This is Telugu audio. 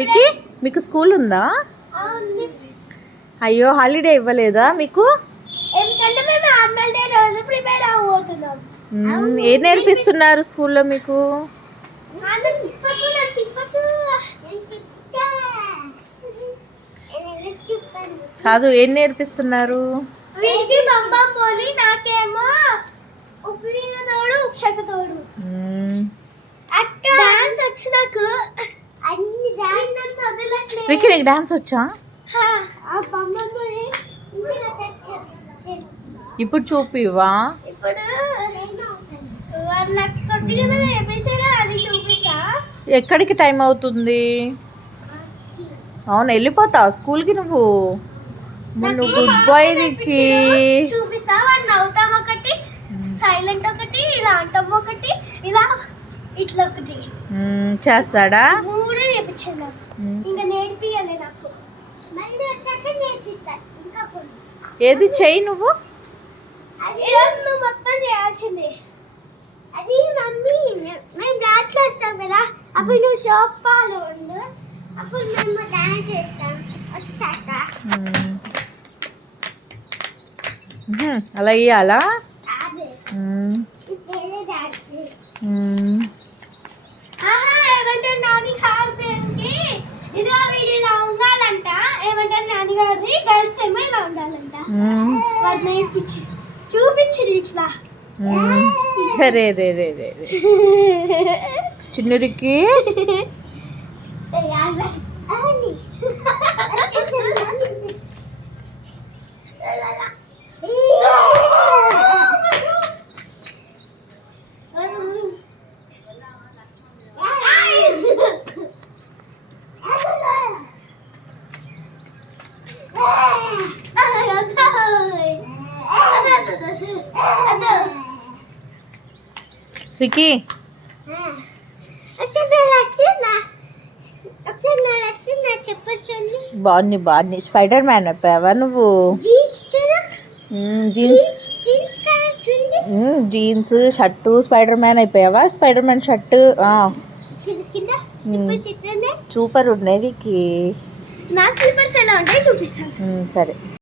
వికీ మీకు స్కూల్ ఉందా? అయ్యో హాలిడే ఇవ్వలేదా మీకు? ఏం నేర్పిస్తున్నారు స్కూల్లో మీకు? కాదు, ఏం నేర్పిస్తున్నారు? వికీ నీకు డాన్స్ వచ్చా? ఇప్పుడు చూపివా? ఎక్కడికి టైం అవుతుంది? అవును, వెళ్ళిపోతావు స్కూల్కి నువ్వు. నువ్వు గుడ్ బాయ్ దిక్కి. చేస్తాడా? ఏది చెయ్యి నువ్వు. మొత్తం చేయాల్సిందే. అది మమ్మీ మేము డాన్స్ చేస్తాం కదా, అప్పుడు నువ్వు షాప్లో ఉండు, అప్పుడు మేము డాన్స్ చేస్తాం వచ్చాక. అలా ఇయ్యాలా? ఏమంటారు నాని కాళ్ళకి ఇదో వీడియోలా ఉండాలంట. ఏమంటారు నాని గారి గర్ల్స్ ఏమో ఇలా ఉండాలంట. వాడు నేర్పించి చూపించింది ఇట్లా. రే రే రే రే చిన్నరికి వికీ బాగుంది. స్పైడర్ మ్యాన్ అయిపోయావా నువ్వు? జీన్స్ షర్టు స్పైడర్ మ్యాన్ అయిపోయావా? స్పైడర్ మ్యాన్ షర్టు సూపర్ ఉన్నాయి. నా స్లిప్పర్స్ ఎలా ఉంటాయి చూపిస్తాను. సరే.